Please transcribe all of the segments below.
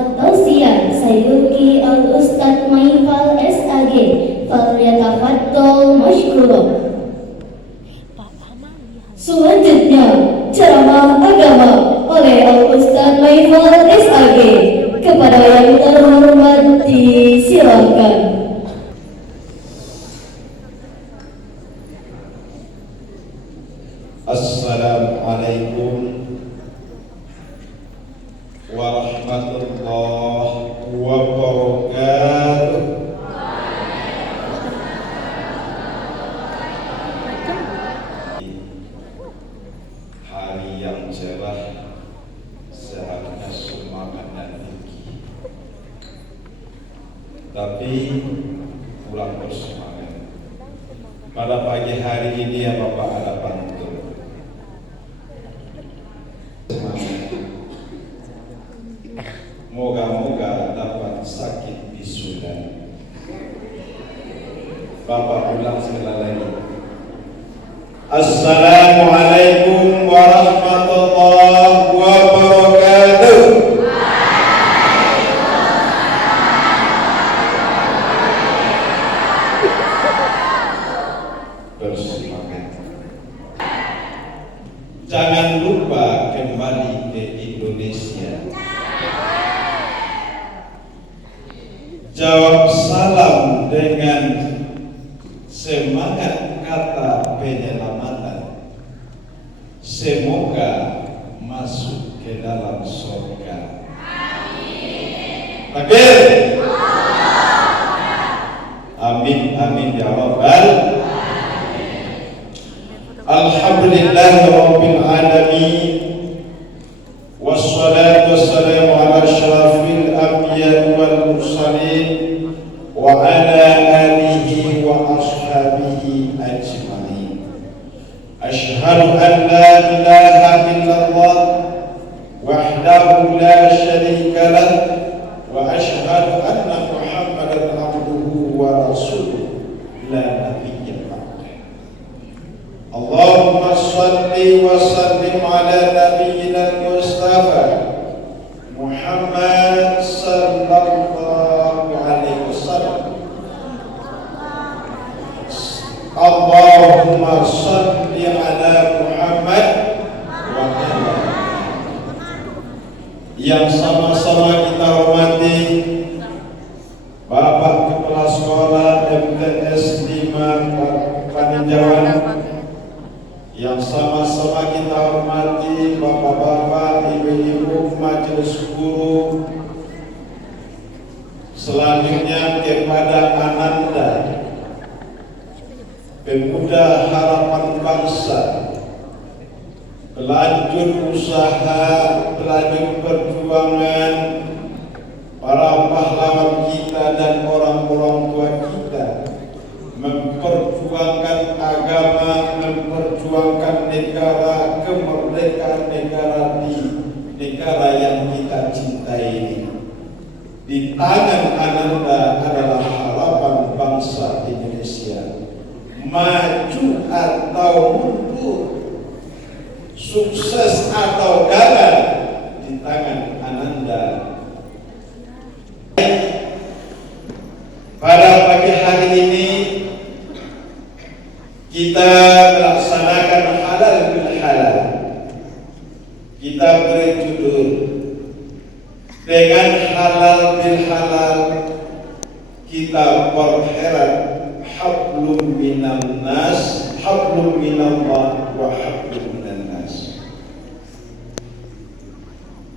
Al Tausiah Sayuki Al Ustadz Maifal SAG Falyatafaddal Mashkura. Selanjutnya ceramah agama oleh Al Ustadz Maifal SAG. Kepada yang terhormat disilakan. Assalamualaikum warahmatullahi wabarakatuh. Hari yang cerah, sehatnya semangat dan tinggi, tapi pulang bersemangat. Pada pagi hari ini ya Bapak ada pantun. Moga-moga dapat sakit bisulan. Bapak ulang sekali lagi. Assalamualaikum warahmatullahi wabarakatuh. Bersemangat. Jangan lupa kembali ke Indonesia. Jawab salam dengan semangat kata penyelamatan. Semoga masuk ke dalam surga. Takbir. Amin amin ya rabbal. Alhamdulillahirabbil alamin. Wassalatu wassalamu ala asyrafil anbiya wal mursalin wa ala alihi wa ashabihi ajma'in. Asyhadu an la ilaha illallah wahdahu la syarika lah wa asyhadu anna Muhammadan abduhu wa rasuluh la nabiyya ba'dah. Allahumma shalli wa sallim ala nabiyyina Mustafa Muhammad sallallahu alaihi wasallam. Allahumma shalli ala Muhammad wa ala. Yang sama-sama kita hormati Bapak Kepala Sekolah MTS 5 Paninjauan, yang sama-sama kita hormati bapak-bapak, ibu-ibu, majelis guru, selanjutnya kepada Ananda, pemuda harapan bangsa, pelanjut usaha, pelanjut perjuangan, para pahlawan kita dan orang-orang tua kita, memperjuangkan agama, memperjuangkan negara, kemerdekaan negara di negara yang kita cintai ini. Di tangan Ananda adalah harapan bangsa Indonesia. Maju atau mundur, sukses atau gagal, di tangan Ananda. Pada pagi hari ini kita melaksanakan halal bil halal. Kita beri judul dengan halal bil halal. Kita berharap hablum minan nas, hablum minallah wa hablum minan nas.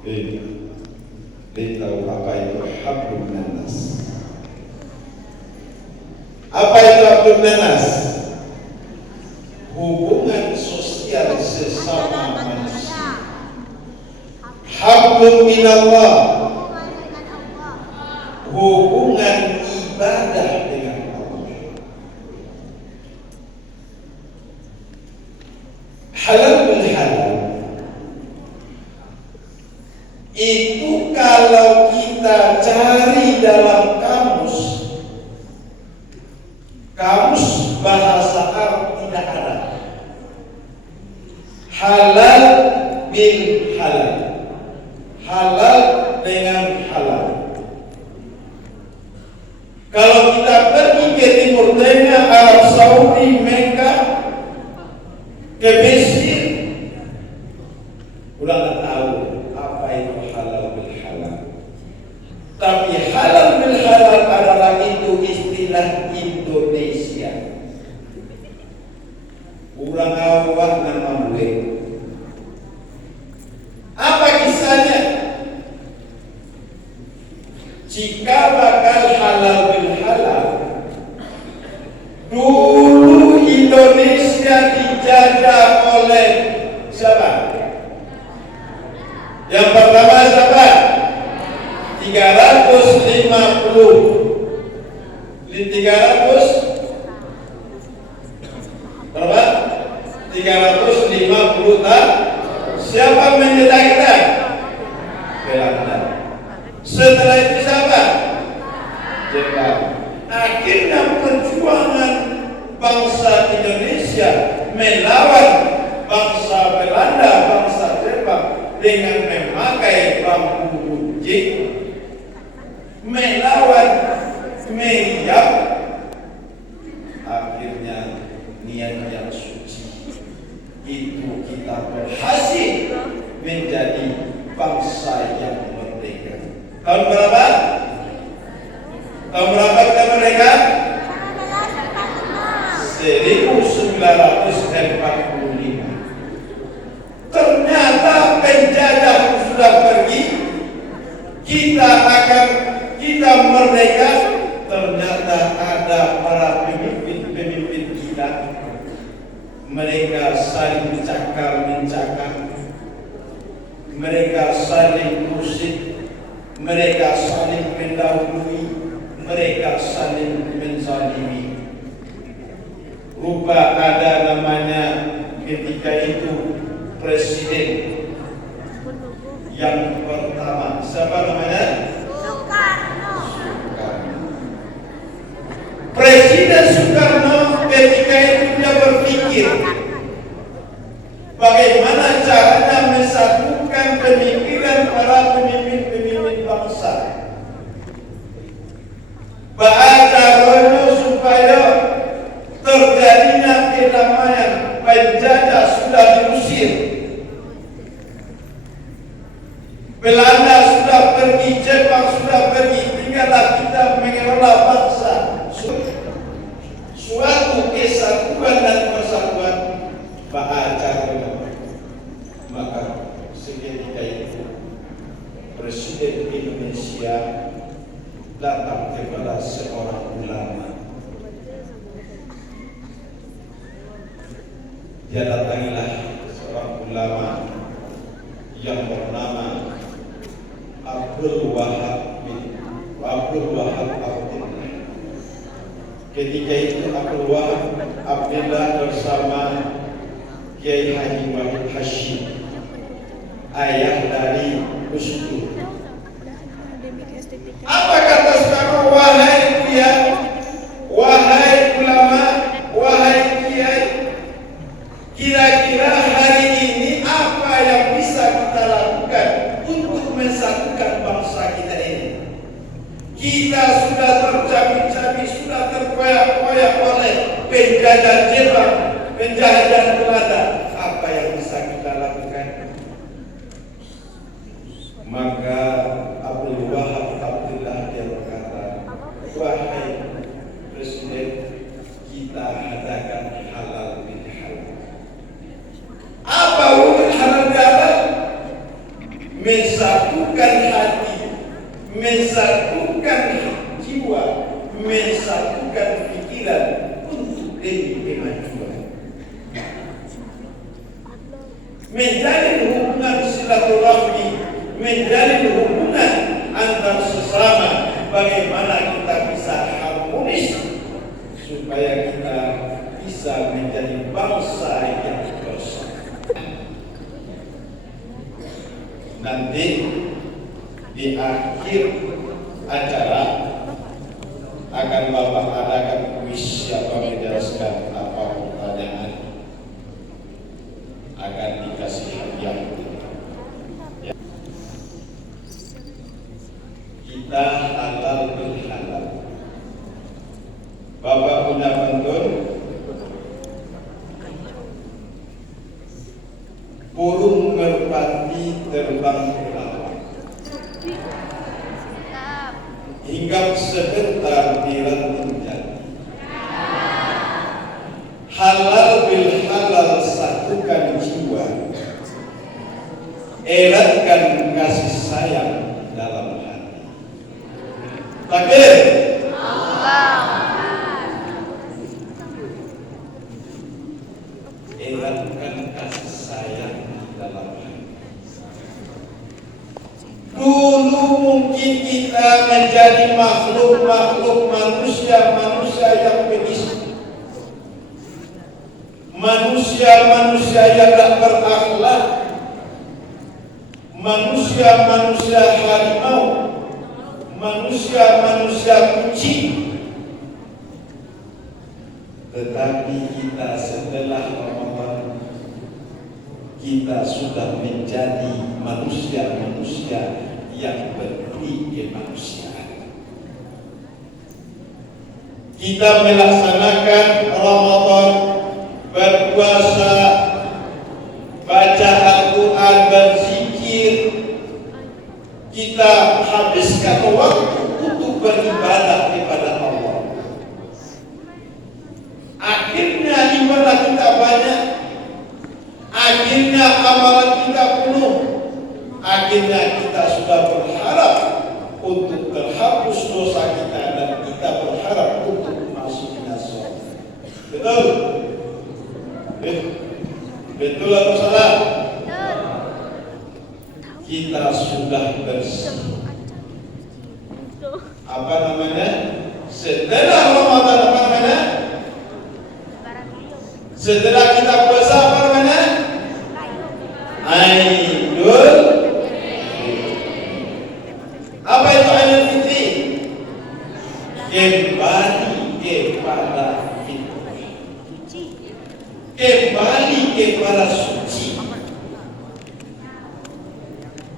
Tahu apa itu hablum minan nas? Apa itu hablum minan nas? Hubungan sosial sesama manusia. Hablum minallah, hubungan ibadah dengan Allah. Halal bil halal itu kalau kita cari dalam kamus bahasa Arab tidak ada. Halal bil halal, halal dengan halal. Tapi halal bil halal adalah itu istilah Indonesia. Kurang awak nama gue. Apa kisahnya? Jika bakal halal bil halal, dulu Indonesia dijajah oleh siapa? Yang pertama siapa? 350 tahun. Siapa menjajah kita? Belanda. Setelah itu siapa? Jepang. Akhirnya perjuangan bangsa Indonesia melawan bangsa Belanda, bangsa Jepang dengan memakai bambu runcing, melawan meriam. Akhirnya niat yang suci itu kita berhasil menjadi bangsa yang merdeka. Tahun berapa? Tahun berapa kita merdeka? 1945. Ternyata penjajah sudah pergi, kita merdeka. Ternyata ada para pemimpin kita, mereka saling mencakar, mereka saling musik, mereka saling mendahului, mereka saling menzalimi. Rupa ada namanya ketika itu presiden yang pertama, siapa namanya? Soekarno. Presiden Soekarno ketika itu dia berpikir bagaimana caranya mensatukan pemikiran para pemimpin bangsa. Bagaimana supaya terjadinya kedamaian, penjajah sudah diusir, Belanda sudah pergi, Jepang sudah pergi, tinggallah kita mengelola bangsa. Suatu kesatuan dan persatuan Ba'acara. Maka seketika itu Presiden Indonesia datang kepada seorang ulama. Dia datangilah seorang ulama yang bernama Abdul Wahab Abdullah. Ketika itu Abdul Wahab Abdullah bersama Kiai Haji Wahid Hashim, ayah dari Gus Dur. Apa kata sekarang? Wahai kiai, wahai ulama, wahai kiai, kira-kira hari ini apa yang bisa kita lakukan untuk mensatukan bangsa kita ini? Kita sudah tercabik-cabik, sudah terkoyak-koyak oleh penjajah Jepang, penjajah Belanda. Apa yang bisa kita lakukan? Maka Abdul Wahab Abdullah dia berkata, wahai Presiden, kita adakan halal bil halal. Apa wujud halal bil halal? Mensatukan hati, mensatukan jiwa, mensatukan pikiran untuk demi kemajuan. Menjalin hubungan silaturahmi, menjalin hubungan antar sesama, bagaimana kita bisa harmonis supaya kita bisa menjadi bangsa yang bersatu. Nanti di akhir acara akan Bapak adakan kuis siapa menjelaskan apa pertanyaan, akan dikasih hadiah. Ya. Kita halal bil halal. Bapak punya pantun, burung merpati terbang ke laut. hinggap sebentar dilanjutkan. Halal bil halal, satukan jiwa, eratkan kasih sayang dalam hati. Takbir. Eratkan kasih sayang dalam hati. Dulu mungkin kita menjadi makhluk manusia yang begitu. Manusia yang tak berakhlak, manusia harimau, manusia kucing. Tetapi kita setelah Ramadan, kita sudah menjadi manusia yang beri kemanusiaan. Kita melaksanakan Ramadan, berpuasa, baca Al-Quran, berzikir. Kita habiskan waktu untuk beribadah kepada Allah. Akhirnya ibadah kita banyak, akhirnya amalan kita penuh, akhirnya kita sudah berharap untuk terhapus dosa kita dan kita berharap untuk masuk surga. Betul? Betul atau salah? Kita sudah bersih. Apa namanya? Setelah Ramadan apa namanya? Setelah kita puasa apa namanya? Idul. Apa itu Idul Fitri? Kembali kepada fitrah, kembali kepada suci.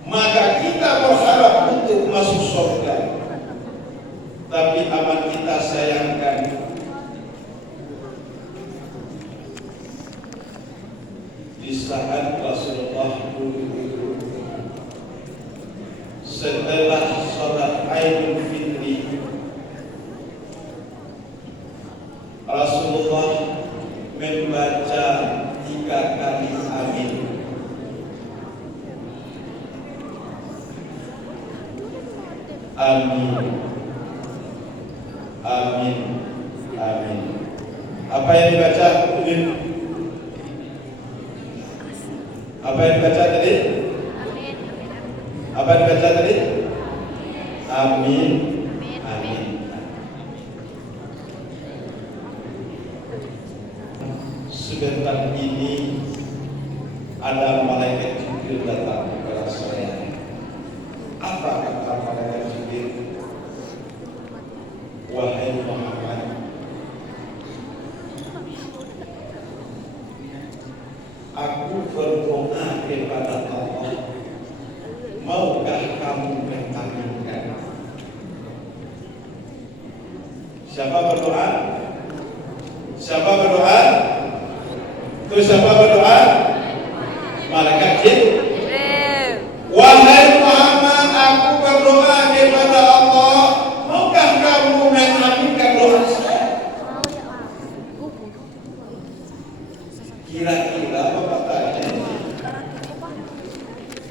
Maka kita berharap untuk masuk surga, tapi amat kita sayangkan di saat Rasulullah dulu setelah salat Idul Fitri, Rasulullah membaca 3 kali amin. Amin, amin, amin. Apa yang dibaca? Apa yang dibaca tadi? Apa yang dibaca tadi? Amin, amin. Sebentar ini ada malaikat Jibril datang kepada saya. Apa kata malaikat Jibril? Wahai Muhammad, aku berdoa kepada Allah, maukah kamu mengaminkan? Siapa berdoa? Siapa berdoa? Terus siapa berdoa? Malaikat Jibril. Wahai Muhammad, aku berdoa kepada Allah, maukah kamu mengaminkan doa saya? Kira-kira apa katanya?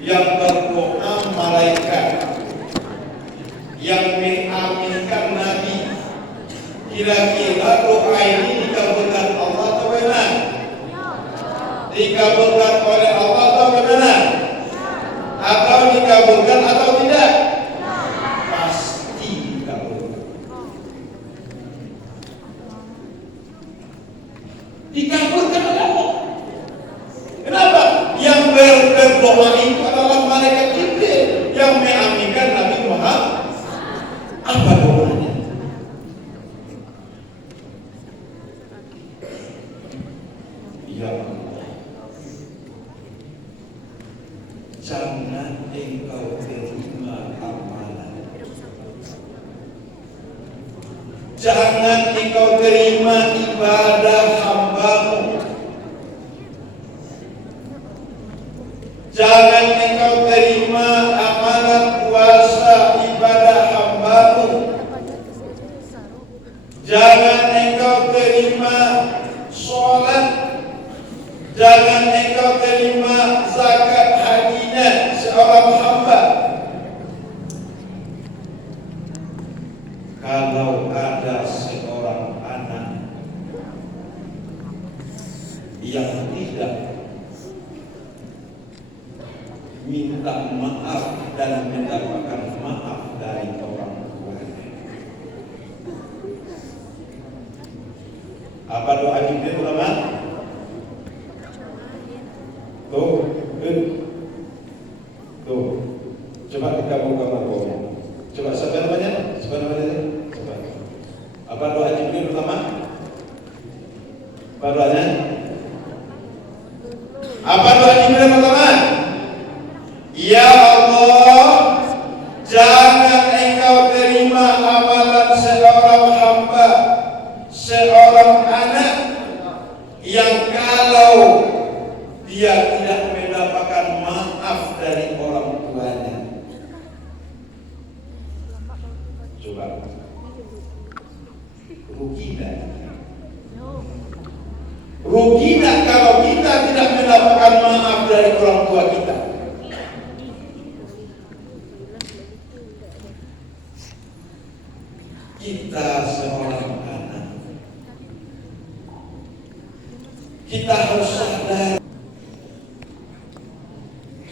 Yang berdoa malaikat, yang mengaminkan Nabi. Kira-kira doa ini dikabulkan Allah atau bagaimana? Dikabulkan oleh Allah atau bagaimana? Atau dikabulkan atau tidak? Pasti dikabulkan. Dikabulkan oleh Allah. Kenapa? Yang berdoa itu adalah malaikat Jibril yang mengaminkan Nabi Muhammad. Apa doanya? Ya Allah, jangan engkau terima amalan, jangan engkau terima ibadah hamba-Mu, jangan engkau terima amalan puasa ibadah hamba-Mu. Jangan engkau terima sholat, jangan engkau terima zakat hajinya seorang hamba kalau ada seorang anak yang tidak minta maaf dan mendapatkan maaf dari orang tuanya. Apa doa Jibril ulama? Tuh, coba kita buka bukunya. Coba siapa namanya? Siapa namanya? Coba. Apa doa Jibril ulama? Apa doanya? Apa doa Jibril pertama? Ya Allah, jangan engkau terima amalan seorang hamba, seorang anak yang kalau dia tidak mendapatkan maaf dari orang tuanya. Coba, rugi tidak? Rugi tidak kalau kita tidak mendapatkan maaf dari orang tua kita? Kita seorang anak, kita harus sadar.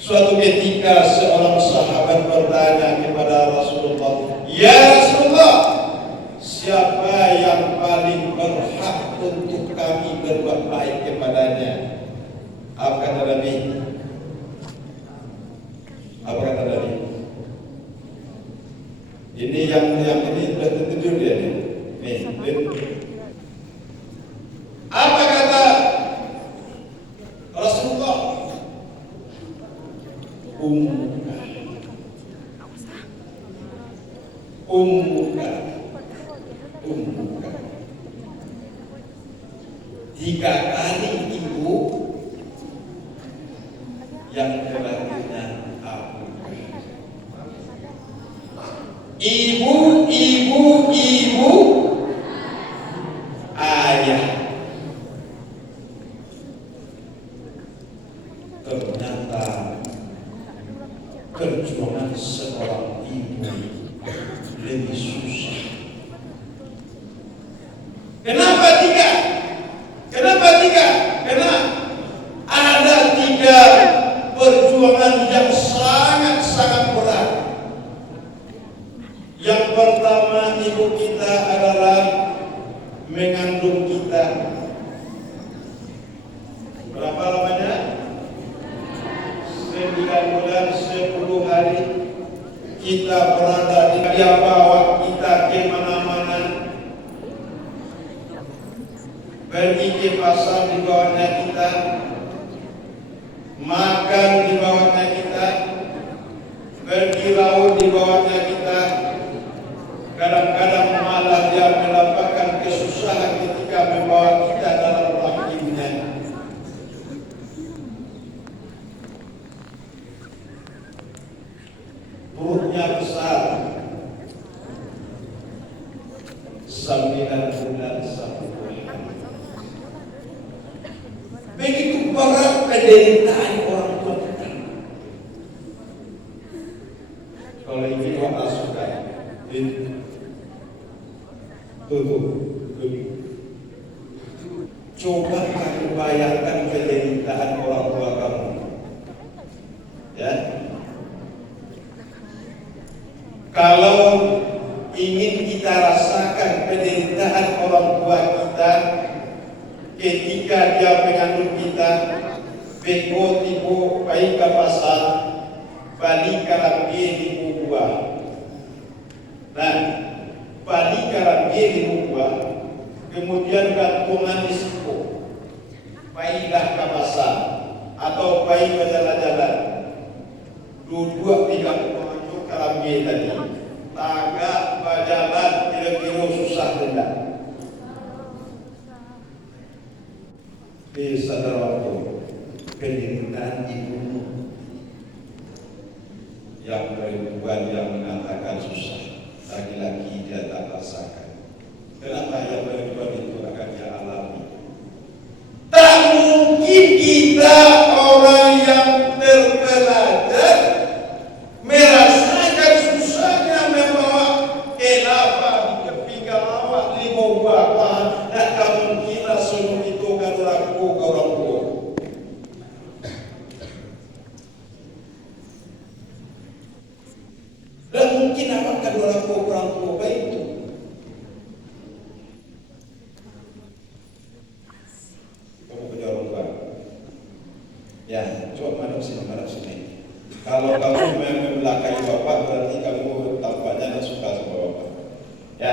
Suatu ketika seorang sahabat bertanya kepada Rasulullah, "Ya Rasulullah, siapa yang paling berhak untuk kami berbuat baik kepadanya?" Apa kata Nabi? Apa kata Nabi? Ini yang ini sudah tertidur dia nih. Apa kata Rasulullah? Ummuka. Tiga kali ibu yang terakhirnya aku. Ibu, ayah. Ternyata perjuangan seorang ibu lebih susah. Kenapa tiga? Karena ada tiga perjuangan yang sangat berat. Yang pertama, ibu kita adalah mengandung kita. Berapa lamanya? 9 bulan 10 hari kita berada di dia bawa kita ke mana-mana. Pergi ke pasar di bawahnya kita, makan di bawahnya kita, pergi laut di bawahnya kita. Kadang-kadang malah dia mendapatkan kesusahan ketika membawa kita dalam rahimnya. Perutnya besar, 9 bulan 1 hari. Begitu berat penderitaan orang tua kita. Kalau ini doa sudah coba kamu bayangkan penderitaan orang tua kamu, ya. Kalau ingin kita rasakan penderitaan orang tua kita ketika dia mengandung kita, beko tibo baik ke pasar, balik karambie di buah. Nah, balik karambie di buah, kemudian gantungan di siku, baiklah ke pasar atau baik ke jalan-jalan. Dua tidak menunjuk karambie tadi, tagak berjalan kira-kira susah rendah. Sadar waktu penderitaan ibumu yang perempuan yang mengatakan susah, laki-laki dia tak rasakan. Kenapa ya apakah orang tua baik itu? Kamu punya orang tua? Ya, coba madap sini. Kalau kamu membelakangi bapak, berarti kamu tampaknya tidak suka sama bapak. Ya.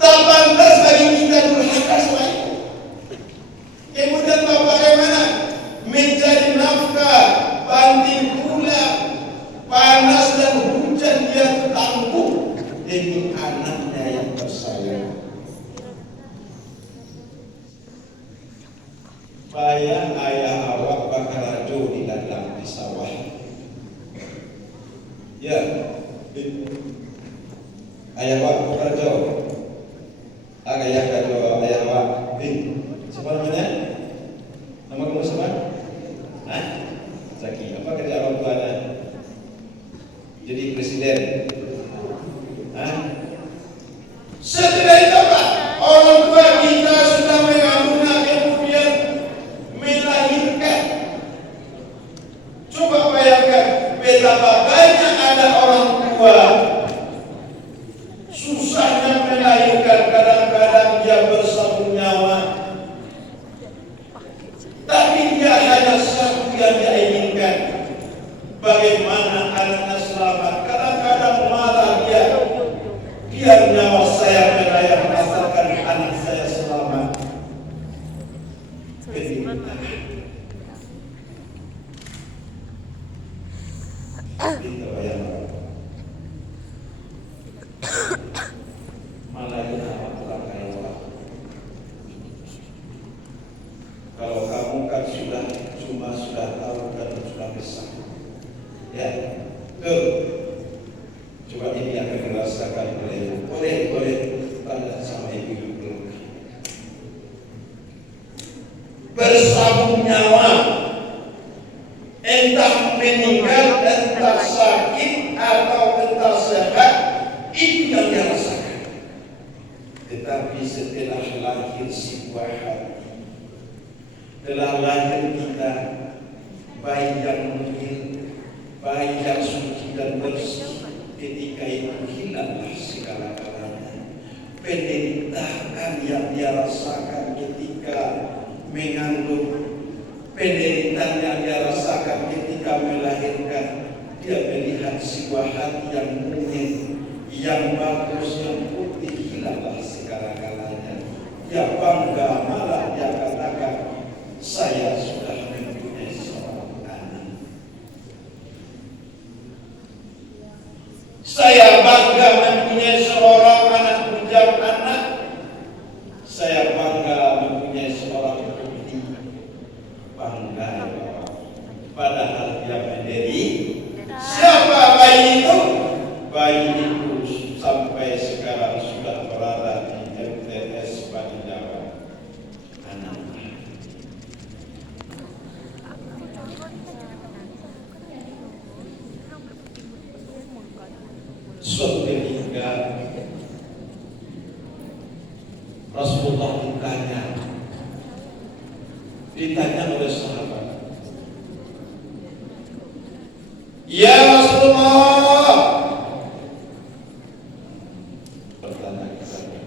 Tak pantas bagi kita durhaka sama itu. Kemudian bapak bagaimana? Mencari nafkah, banting tulang, panas dan hujan dia tangguh demi anaknya yang tersayang. Bayang ayah awak bakal rajo di dalam di sawah. Ya, ayah awak bakal rajo. Ayah awak. Siapa namanya? Nama kamu siapa? Hah? Zaki. Apa kerja orang tuanya? Jadi presiden. Hah? Setelah itu apa? Orang tua kita sudah mengambil kemudian melahirkan. Coba bayangkan betapa banyak ada orang tua susahnya melahirkan, kadang-kadang dia bersabung nyawa, tapi dia hanya satu yang dia inginkan, bagaimana anaknya selamat. Kadang-kadang malah dia nyawa saya melayang asalkan anak saya selamat. Kita bayangkan malah dia amat kayak orang. Kalau kamu kan sudah tahu dan sudah besar, ya, tuh. Coba ini akan dirasakan boleh tanya sama ibu belum. Bersabung nyawa, entah meninggal, entah sakit atau entah sehat, itu yang dia rasakan. Tetapi setelah lahir si buah hati, telah lahir kita, bayi yang mungil, bayi yang suci dan bersih, ketika itu hilanglah segala-galanya. Penderitaan yang dia rasakan ketika mengandung, penderitaan yang dia rasakan ketika melahirkan, dia melihat sebuah hati yang mungil, yang bagus, yang putih, hilanglah segala-galanya. Dia bangga, malah dia katakan, saya sudah mempunyai seorang anak. Saya bangga mempunyai seorang anak bujang anak. Saya bangga mempunyai seorang putih. Bangga ya Bapak. Padahal dia menderi. Siapa bayi itu? Bayi itu sampai sekarang sudah berada di MTS Paninjawa. Anaknya. Suatu ketika Rasulullah ditanya oleh sahabat, ya Rasulullah, bertanya kepada,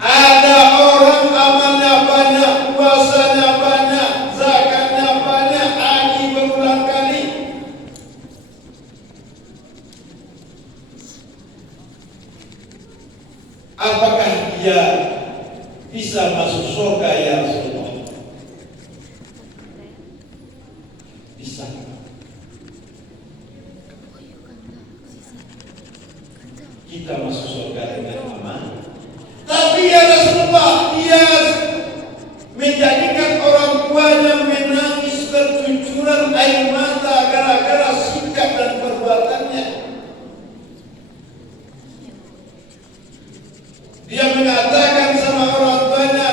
ada orang amalnya banyak, puasanya banyak, zakatnya banyak, haji berulang kali, apakah dia bisa masuk surga ya Rasulullah? Bisa. Kita masuk surga dengan aman. Tapi ya Rasulullah, dia menjadikan orang tuanya menangis bercucuran air mata gara-gara sikap dan perbuatannya. Dia mengatakan sama orang tuanya,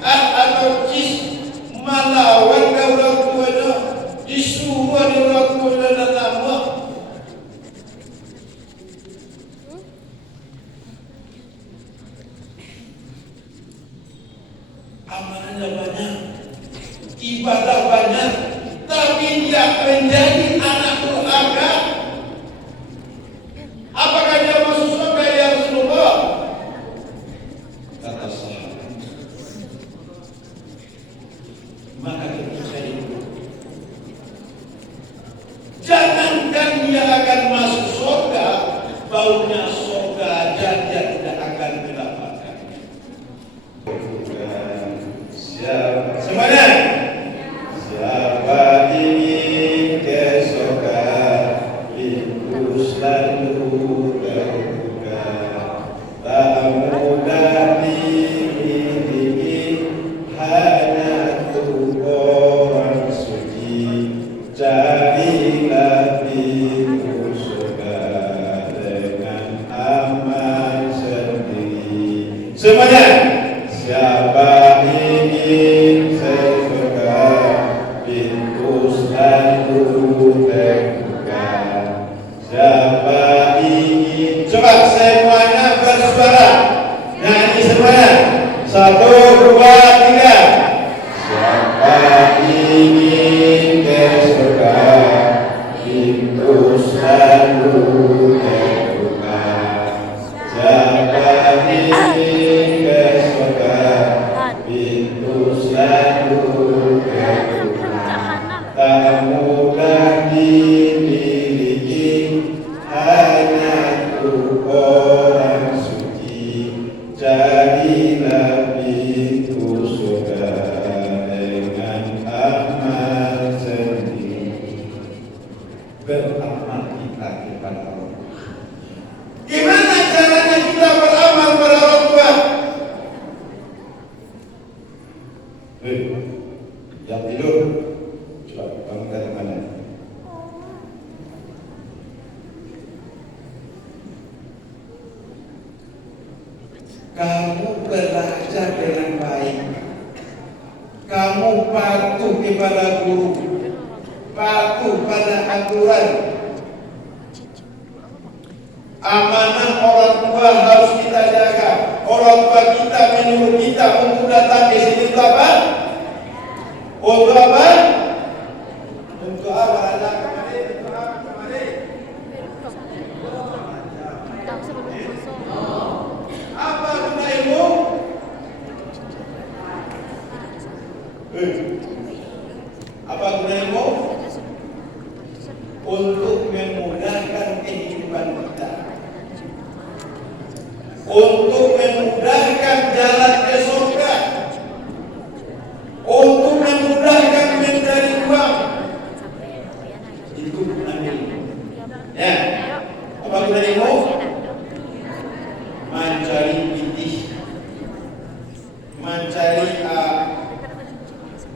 atau jis malawan ke orang tuanya, disuruh di orang tuanya dan nama. Amalnya banyak, ibadah banyak, tapi dia menjadi anak durhaka. pintu selalu terbuka, tak mudah dimiliki, hanya untuk orang suci. Carilah pintu surga dengan aman sendiri. Semuanya, siapa ingin surga, pintu selalu terbuka. Siapa ingin, coba semuanya bersuara, nyanyi semuanya. 1, 2, 3. Siapa ingin ke surga, pintu selalu terbuka. Siapa ingin ke surga, pintu selalu terbuka. Tak mudah dimiliki, hanya untuk orang suci. Jadilah pintu surga dengan amal sendiri. Beramal kita kepada Allah. Gimana caranya kita beramal pada orang tua? Yang tidur, coba kamu dari mana? Kamu belajar dengan baik. Kamu patuh kepada guru, patuh pada aturan. Amanah orang tua harus kita jaga. Orang tua kita menyuruh kita untuk datang ke sini untuk apa? Untuk apa? Untuk apa? Ada kembali? Untuk apa kembali? Apa guna ilmu? Apa guna ilmu? Untuk memudahkan kehidupan kita, untuk memudahkan jalan ke surga, untuk memudahkan mencari uang. Itu guna ilmu. Ya, apa guna ilmu? Mencari pitih, mencari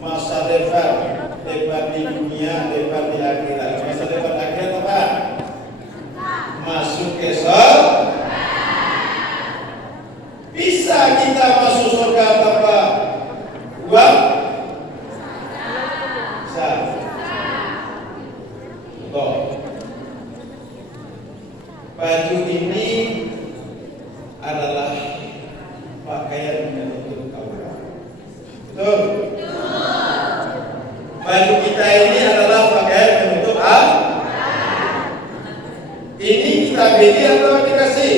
masa depan di dunia, depan di akhirat. Masa depan akhirat apa? Masuk ke surga. Bisa kita masuk surga tanpa uang? Bisa. Contoh, baju ini adalah pakaian menutup aurat. Betul? Baju kita ini adalah pakaian menutup aurat. Ini kita beli atau dikasih?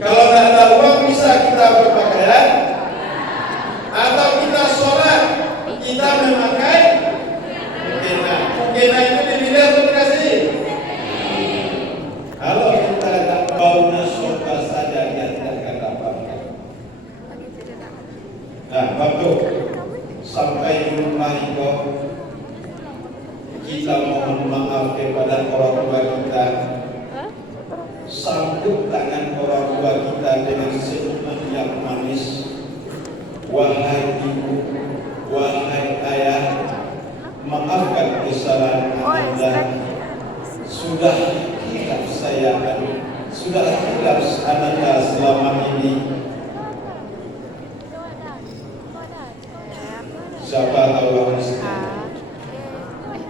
Kalau tidak ada uang bisa kita berpakaian, atau kita sholat kita memakai mukena. Mukena itu dibeli atau dikasih? Kalau kita tak baunya surga saja dia tidak akan dapat. Nah, waktu sampai di rumah itu kita mohon maaf kepada orang tua kita, sambut tangan orang tua kita dengan senyuman yang manis. Wahai ibu, wahai ayah, maafkan kesalahan Anda. Sudah hilaf saya, sudah hilaf Anda selama ini. Siapa tahu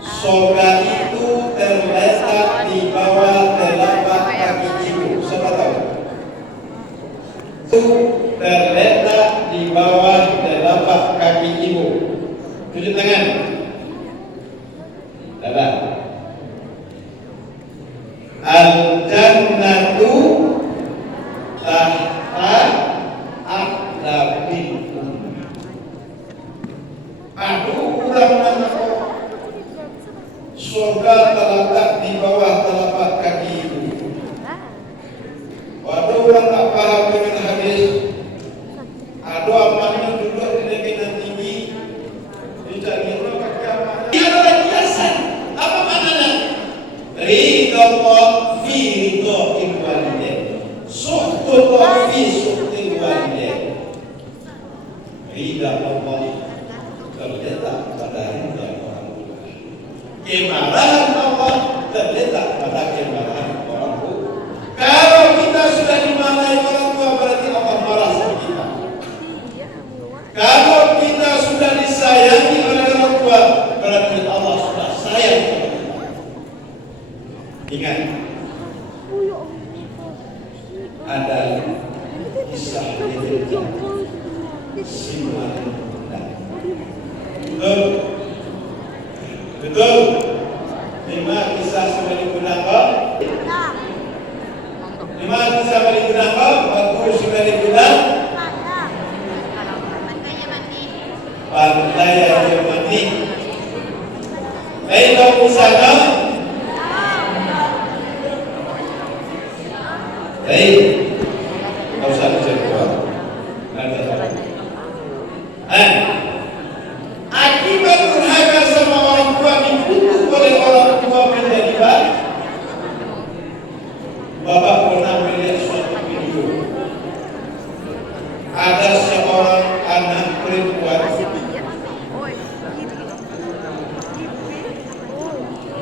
surga itu terletak di bawah telapak kaki ibu. Siapa tahu? Itu terletak di bawah telapak kaki ibu. Tunjuk tangan. Dadah. Al-jannatu tahta aqdabikum. Aduh, kurang mana kok. Surga terletak di bawah telapak kaki ibu. Waduh, orang tak paham dengan hadis. Aduh, amalnya duduk di negeri tinggi, dicari orang kaki amalnya. Dia adalah kiasan. Apa maknanya? ridallah fi ridhil walidain, suhtullah fi suhtil walidain. Ridha Allah terletak pada ridha orang tua. Kemarahan Allah terletak pada kemarahan orang tua. Kalau kita sudah dimarahi orang tua, berarti Allah marah sama kita. Kalau kita sudah disayangi oleh orang tua, berarti Allah sudah sayang sama kita. Ingat, ada kisah Simbah. Betul. Memang kisah sudah digunakan. Memang kisah sudah digunakan. Waktu sudah digunakan. Pantai yang mati. Kalau misalnya, kau usah berjatuh. Akibat durhaka sama orang tua dikutuk oleh orang tua menjadi baik. Bapak pernah melihat suatu video. Ada seorang anak perempuan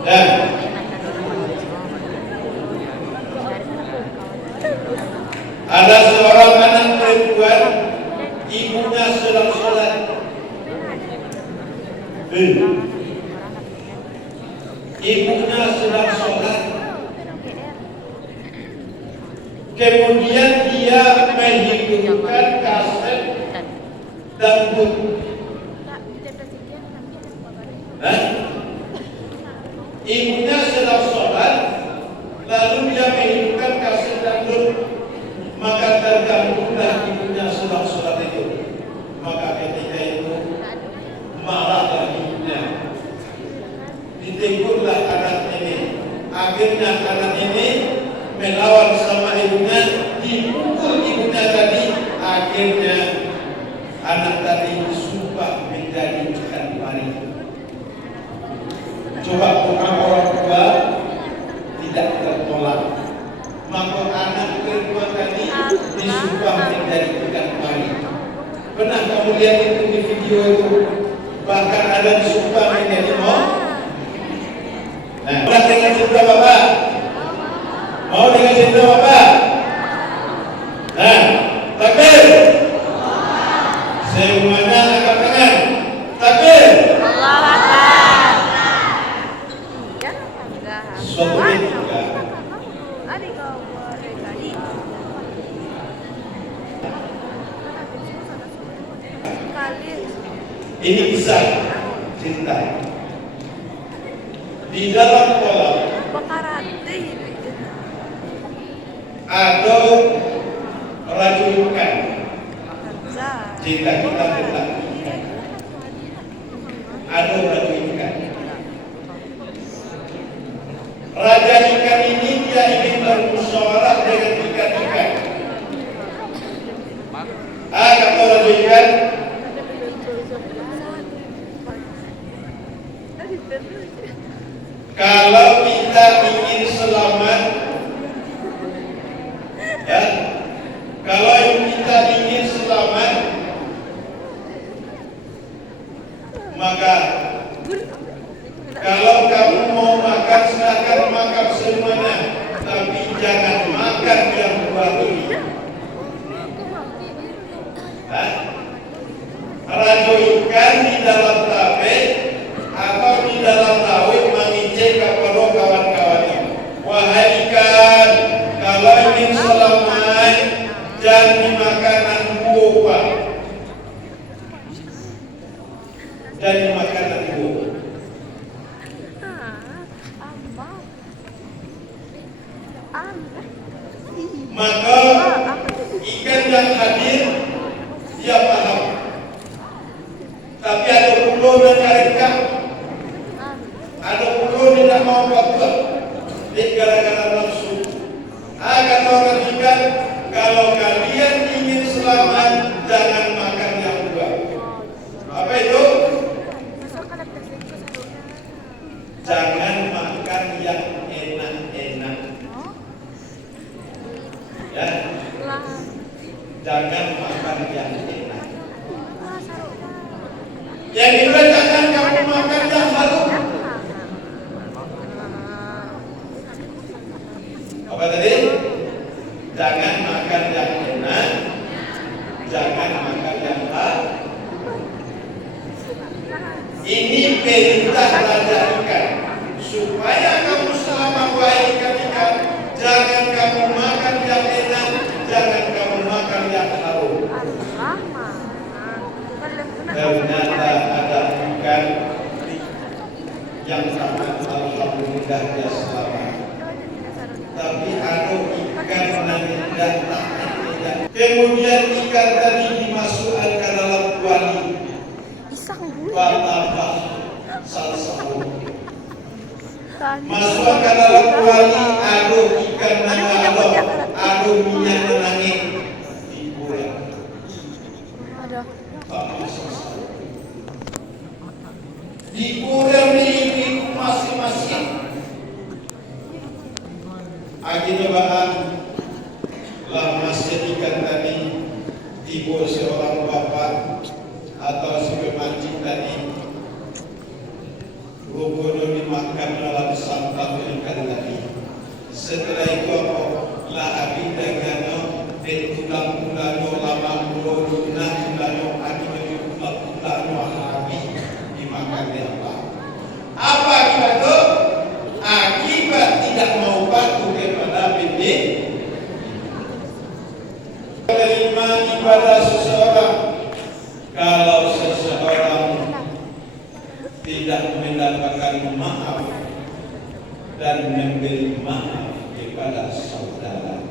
dan ada seorang anak perempuan, ibunya sedang sholat. Ibunya sedang sholat. Kemudian dia menghidupkan kaset dangdut. Ibunya sedang sholat, lalu dia menghidupkan kaset dangdut. Maka terganggulah ibunya sedang sholat itu. Maka ketika itu marahlah ibunya, ditegurlah anak ini. Akhirnya anak ini melawan sama ibunya, dipukul ibunya tadi. Akhirnya anak tadi disumpah menjadi ikan pari. Coba orang tua tidak tertolak, maka anak perempuan tadi disumpah menjadi ikan pari. Pernah kamu lihat itu di video itu? Bahkan ada disumpah menjadi mau. Nah, mau dengan cerita Bapak? Mau dengan cerita Bapak? Nah, takbir. Semuanya angkat tangan. Takbir. Suatu ketika ini kisah cerita di dalam kolam ada racun ikan. Cerita kita tentang ikan. Ada racun ikan. Raja ikan ini dia ingin bermusyawarah dengan ikan-ikan. Kata raja ikan, kalau kita ingin selamat, ya, kalau kita ingin selamat, maka kalau kamu mau makan silahkan makan semuanya, tapi jangan makan yang buah ini. Raja ikan di dalam tape atau di dalam laut mengicek kepada kawan-kawannya. Wahai ikan, kalau ingin selamat, jangan dimakan buah. Dan makanan buah. Maka ikan yang hadir dia paham. Tapi ada puluh yang mereka, ada puluh tidak mau buat, gara-gara nafsu. Kata orang ikan, kalau kalian ingin selamat, jangan makan yang buah. Apa itu? Jangan makan yang enak. jangan makan yang enak. Yang kedua, jangan kamu makan yang harum. Apa tadi? Jangan makan yang enak, jangan makan yang harum. Ini perintah Raja ikan, supaya kamu selama buaya ikan, jangan kamu makan yang enak, jangan kamu makan yang harum. Ternyata ada ikan yang sangat alhamdulillah dia selamat. Tapi ada ikan yang tidak tahan. Kemudian ikan tadi dimasukkan ke dalam kuali. Batambah salsabun. Masuk ke dalam kuali, aduh ikan nangalo, aduh minyak nanging digoreng. Digoreng di masing-masing. Akhirnya bahan lama ikan tadi tiba seorang bapak atau si pemancing tadi, rupanya dimakan dalam santap ikan tadi. Setelah itu apa? Lahabi dagano, tulang-tulangnya lama mulu, tulang-tulangnya akhirnya tulang-tulangnya habis dimakan apa? Apa akibat itu? Akibat tidak mau patuh kepada bimbing. Menerima ibadah seseorang. Kalau seseorang tidak mendapatkan maaf dan memberi maaf kepada saudara,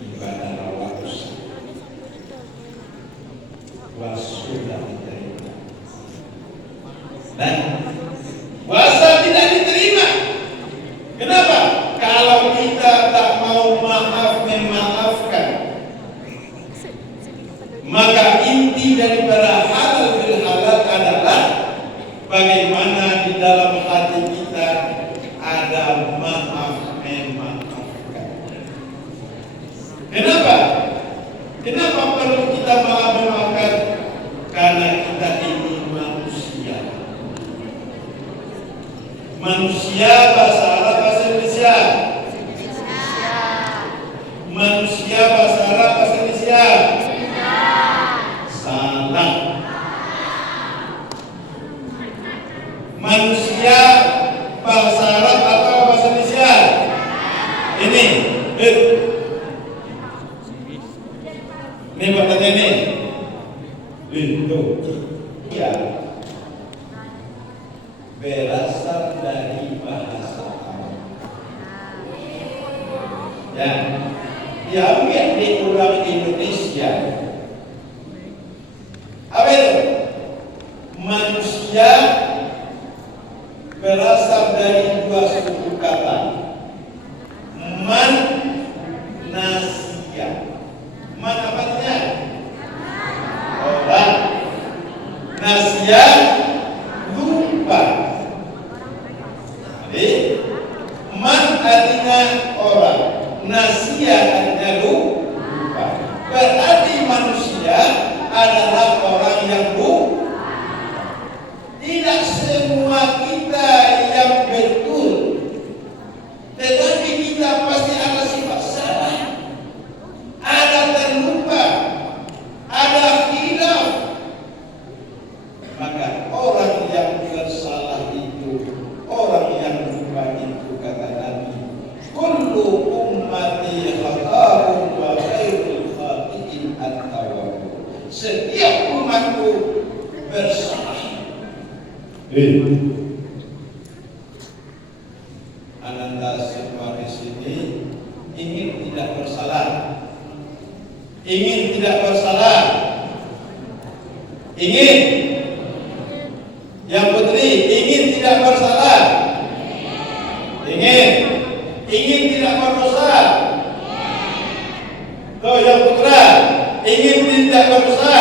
ibadah rawat wasudah diterima dan puasa tidak diterima. Kenapa? Kalau kita tak mau maaf memaafkan, maka inti daripada halal bil halal adalah bagaimana di dalam hati kita ada maaf memaafkan. Kenapa? Kenapa perlu kita maaf memaafkan? Karena kita ini manusia. Manusia bahasa Arab, bahasa Indonesia. Manusia bahasa Arab, bahasa Indonesia. Salah. Manusia bahasa Arab atau bahasa Indonesia? Ini. Ini pertanyaan ini. Itu. Ya. Berasal dari bahasa Arab. Ya, diambil di orang Indonesia. Apa itu? Manusia berasal dari dua suku kata. Man, nasia. Man apa artinya? Orang. Nasia, lupa. Jadi, man artinya orang, nasia artinya lupa. Berarti manusia adalah orang yang lupa. Tidak semua kita yang betul, tetapi kita pasti ada sifat salah, ada terlupa, ada hilaf. Maka orang yang bersalah itu, orang yang lupa itu, kata Nabi, kullu ummati khata'un wa khairul khati'in at-tawwab. Setiap umatku bersalah. Ananda semua di sini ingin tidak bersalah, ingin tidak bersalah, ingin. Yang putri ingin tidak bersalah, ingin tidak berdosa. Tuh yang putra ingin tidak berdosa.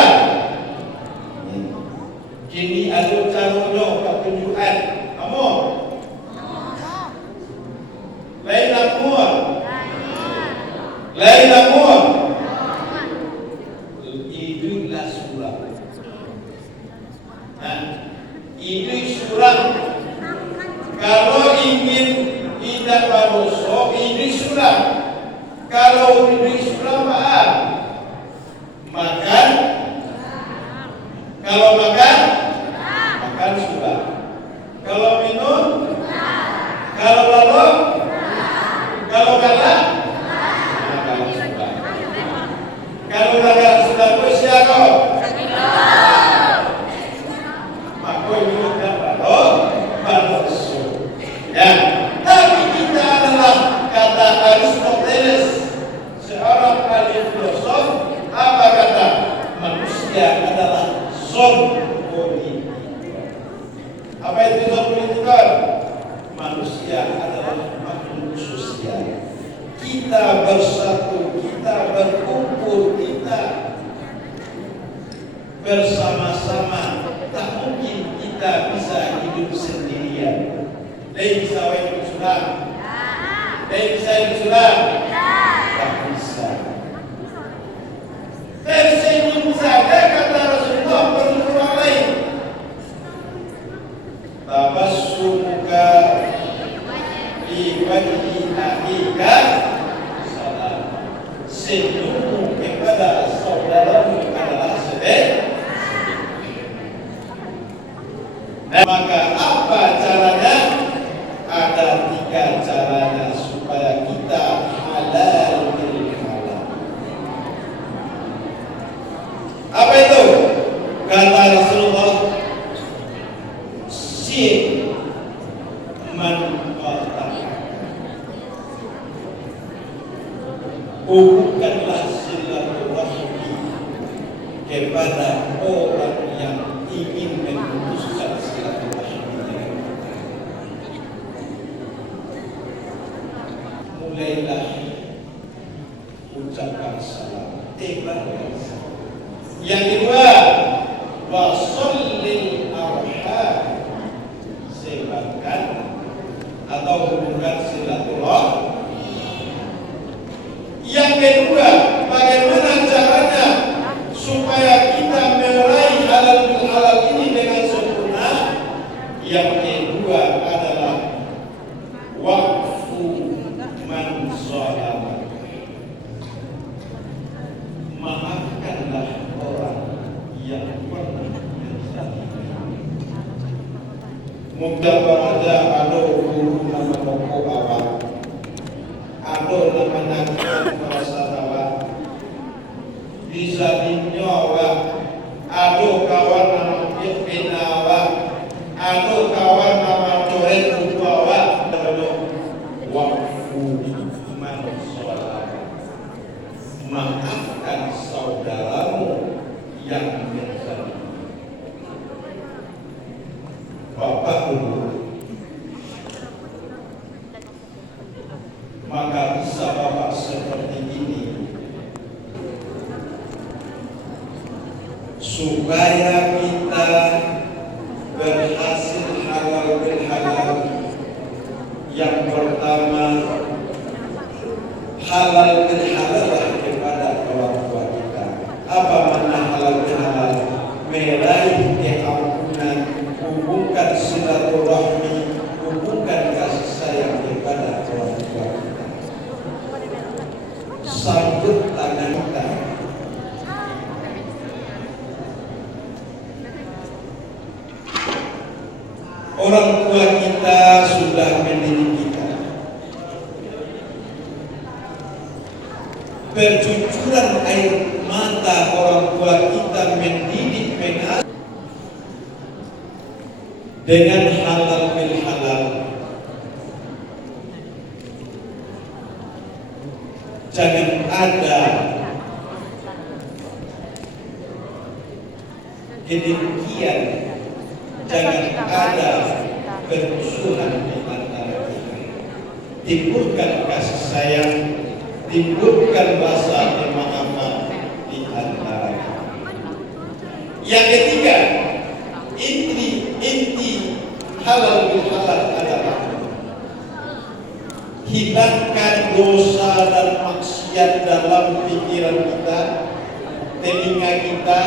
Kini ada caranya pertunjukan. Kamu sulam. Kalau diberi sulam maaf. Makan. Kalau makan sulam. Kalau minum, kalau lalu, kalau kalah, kalau sulam. Kalau raga sulam itu siapa? Maka minum dan baru ya. Tapi kita adalah kata Aristoteles, seorang ahli filosof, apa kata? Manusia adalah zoopolitik. Apa itu zoopolitik? Manusia adalah makhluk sosial. Kita bersatu, kita berkumpul, kita bersama-sama. Tak mungkin kita bisa hidup sendirian. Dia bisa hidup sudah. Dia bisa hidup sudah. Tak bisa. Tersenyum saja kata Rasulullah perlu orang lain. Tabassumuka fi wajhi akhika salam. Senyummu kepada saudaramu adalah sedekah. Maka apa caranya? Ada 3 caranya supaya kita halal bil halal. Apa itu? Kata Rasulullah, man qata. Hubungkanlah silaturahmi kepada orang yang ingin memutuskan silaturahmi dengan kita. Mulailah ucapkan salam. Yang kedua, wasallil arham, sebarkan atau hubungkan silaturahmi. Yang kedua, bagaimana caranya supaya kita meraih halal bil halal ini dengan sempurna? Yang kedua adalah waqfu man zalama. Maafkanlah orang yang pernah menzalimi. Mudah beraja ada guru nama pokok awak, ada nama nakian merasa awak, bisa awak, ada kawan nama pimpin awak, ada kawan nama coret buku awak. Waqfu man zalama. Maafkan saudaramu yang menzalimi. Bapak Guru, maka bisa Bapak seperti ini supaya kita berhasil halal bil halal. Yang pertama, halal bil halal kepada orang tua kita. Apa makna halal bil halal? Meraih keampunan, hubungkan silaturahmi, hubungkan kasih sayang kepada orang tua kita. Sambut tangan kita. Orang tua kita sudah mendidik kita. Bercucuran air mata orang tua kita mendidik mengasuh dengan halal bil halal. Jangan ada kedengkian, jangan ada permusuhan di antara kita. Timbulkan kasih sayang, timbulkan rasa kemaafan di antara kita. Yang ketiga, inti halal bil halal adalah hilangkan dosa dan maksiat dalam pikiran kita, telinga kita,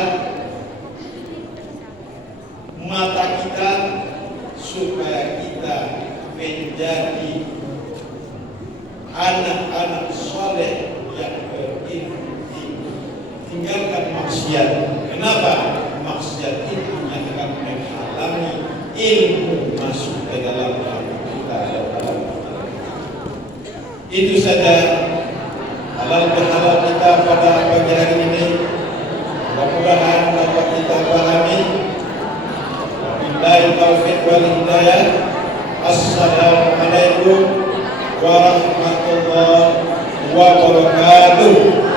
mata kita, supaya kita menjadi anak-anak soleh yang tinggalkan maksiat. Kenapa? Maksiat itu yang akan menghalangi ilmu masuk ke dalam hati kita. Itu saja halal bihalal kita pada pagi hari ini. Mudah-mudahan dapat kita pahami. Wabillahi taufiq wal hidayah. Assalamualaikum warahmatullahi wabarakatuh.